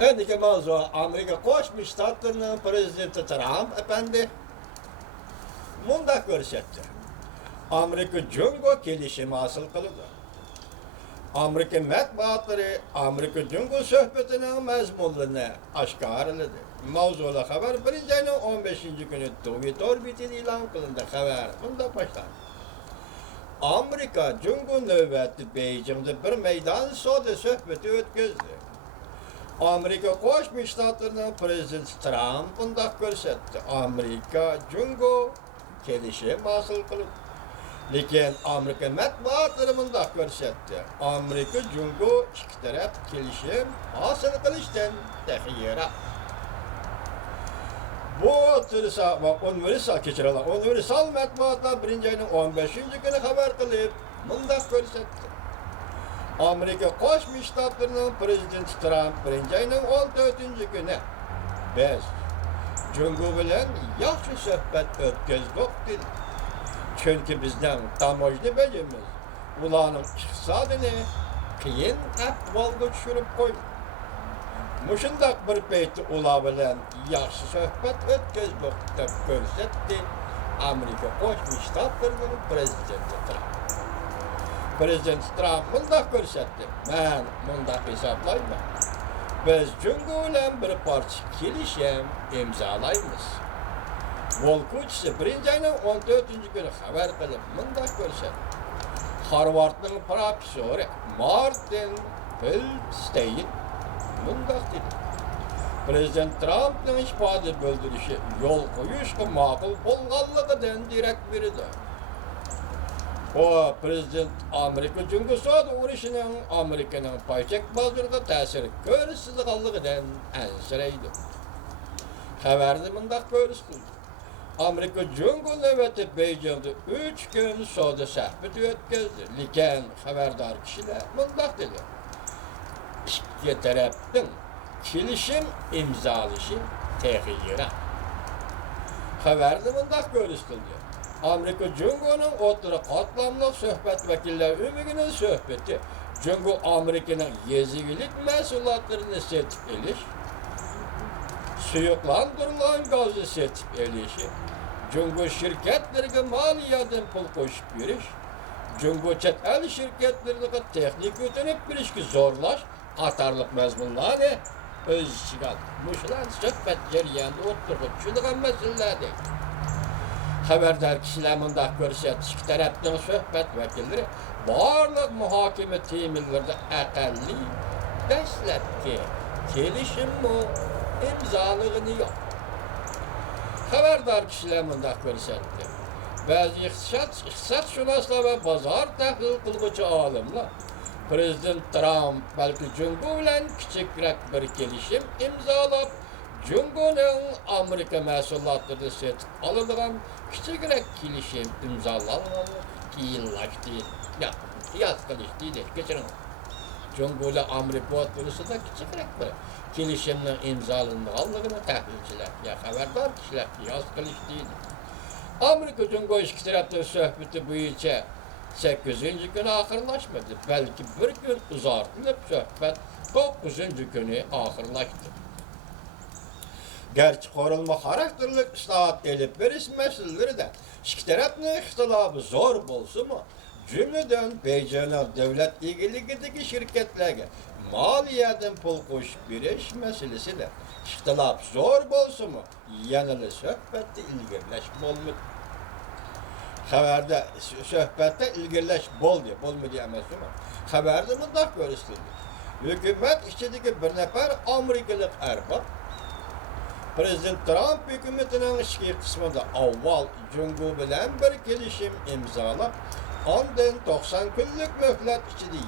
Endiki mavzu Amerika Qo'shma Shtatlarining prezidenti Trump efendi mundaq ko'rsatdi. Amerika Jungo kelishimi hosil qildi. Amerika matbuotlari Amerika Jungo suhbatining mazmunlarini oshkorladi. Mavzuli xabar 1-ayning 15-kuni Twitter betida e'lon qilindi. Xabar bunda boshlandi. Amerika Jungo navbatda Beijingda bir maydon savdo suhbati o'tkazdi. Amerika Qo'shma Shtatlarining prezidenti Trump bundaq ko'rsatdi. Amerika Jungo kelishim hosil qildi. Lekin Amerika matbuotlari bundaq ko'rsatdi. Amerika Jungo ikki taraf kelishim hosil qilishdan taxiyra. Bu universal matbuotlar 1-ayning 15-kuni xabar qilib, bundaq ko'rsatdi. Amerika Qo'shma Shtatlarining prezidenti Trump 1-ayning 14-kuni biz Jungo bilan yaxshi suhbat o'tkazdik dedi. Chunki bizning tamojda bejimiz ularning iqtisodini qiyin ahvolga tushirib qo'ydi. Mushundaq bir paytda ular bilan yaxshi suhbat o'tkazdik deb ko'rsatdi Amerika Qo'shma Shtatlarining prezidenti Trump. Prezident Trump bundaq ko'rsatdi. Men bundaq hisoblayman. Biz Jungo bilan bir parcha kelishim imzolaymiz. Volkuchisi 1-ayning 14-kuni xabar qilib bundaq ko'rsatdi. Harvardning professori Martin Goldstein bundaq dedi. Prezident Trumpning ifoda bildirishi yo'l qo'yishga ma'qul bo'lganligidan darak berdi. O prezident Amerika Jungo savdo urushining Amerikaning paychak bozoriga ta'sir ko'rsatganligidan ansiraydi. Xabarda bundaq ko'rsatildi. Amerika Jungo navbati Beijingda 3 kun savdo suhbati o'tkazdi. Lekin xabardor kishilar bundaq dedi. İki tarafdan kelishim imzolashi taxiyra. Xabarda bundaq ko'rsatildi. Amerika Jungo'ning o'rta qatlamli suhbat vakillari umigining suhbati Jungo Amerikaning yezigilik mahsulotlarini sotib olish, suyuqlantirilgan gazni sotib olishi, Jungo shirkatlariga moliyadan pul qo'shib berish, Jungo chet el shirkatlariga texnik o'tinib berishga zo'rlash qatorliq mazmunlarni o'z ichiga oldi. Mushlar suhbat jarayonida o'tirib tushadigan masalalardir. Xabardor kishilar bundaq ko'rsatdi. Ikki tarafning suhbat vakillari barliq muhokama temirlarida aqalli dastlabki kelishimni imzolig'ini yo'q. Xabardor kishilar bundaq ko'rsatdi. Ba'zi iqtisodshunoslar va bozor tahlil qiluvchi olimlar Prezident Trump balki Jungo bilan kichikroq bir kelishim imzolab, Jungo'ning Amerika mahsulotlarini sotib oladigan kichikroq kelishim imzolanganini keyinlashdi. Ya, qiyos qilish deydi. Kechiring. Jungo bilan Amerika o'rtasida kichikroq bir kelishimning imzolanganligini tahlilchilar, xabardor kishilar qiyos qilish deydi. Amerika Jungo ikki tarafning suhbati bo'yicha 8-kuni oxirlashmadi. Balki bir kun uzartilib suhbat 9-kuni oxirlashdi. Gerçi qorulma xarakterli islohot elib berish masalalarida ikki tarafning ixtilofi zo'r bo'lsa-mu, jumladan Beijingning davlat egiligidagi shirkatlarga moliyadan pul qo'shib berish masalasida ixtilof zo'r bo'lsa-mu, yanada suhbatda ilgirlash bo'lmadi. Xabarda suhbatda ilgirlash bo'lmadi emasmi? Xabarda bundaq ko'rsatildi. Hukumat ichidagi bir nafar amerikalik arbob Prezident Trump hukumatining ichki qismida avval Jungo bilan bir kelishim imzolab, ondan 90 kunlik muhlat ichida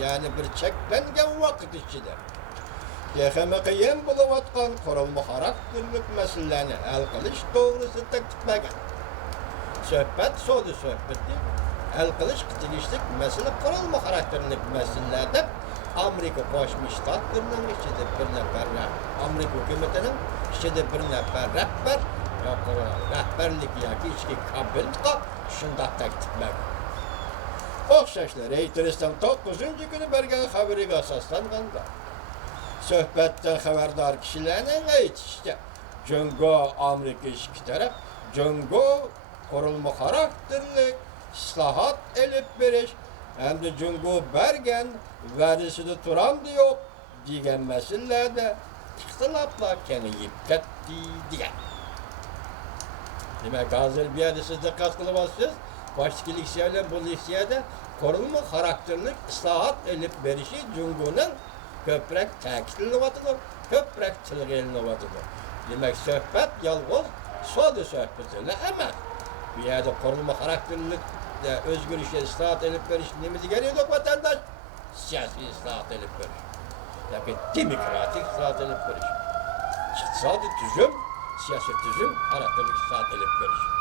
ya'ni bir cheklangan vaqt ichida texnik qiyin bo'layotgan qurilma xarakterlik masalalarni hal qilish to'g'risida ta'kidlagan. Suhbat savdo suhbati hal qilish tegishlik masala qurilma xarakterlik masalalarda Amerika Qo'shma Shtatlarining ichida bir nafar Amerika hukumatining ichida bir nafar rahbarlik yoki ichki kabinetga shunday ta'kidlagan. O'xshashlar Reuters 9-kuni bergan xabariga asoslanganda söhbətten haberdar kişilerin aytıştı. Cungo Amerika iki taraf, Cungo korulma karakterli, islahat elip veriş, hem de Cungo bergen, verisini turan da yok, diyen meselelerde ihtilaflar keneyip gitti diyen. Demek hazır bir yerde siz de katkılı basıyorsunuz. Baştaki liksiyayla bu liksiyada korunma karakterlik ıslahat elip verişi Cungo'nun köprek tekstili vatıdır, köprek çılgıyla vatıdır. Demek söhbet yalnız sodu söhbetiyle hemen bir yerde korunma karakterlik özgür işe ıslahat elip veriş nemizi geliyordu vatandaş? Siyasi ıslahat elip veriş. Yani demokratik ıslahat elip veriş. İktisadi tüzüm, siyasi tüzüm, karakterlik ıslahat elip veriş.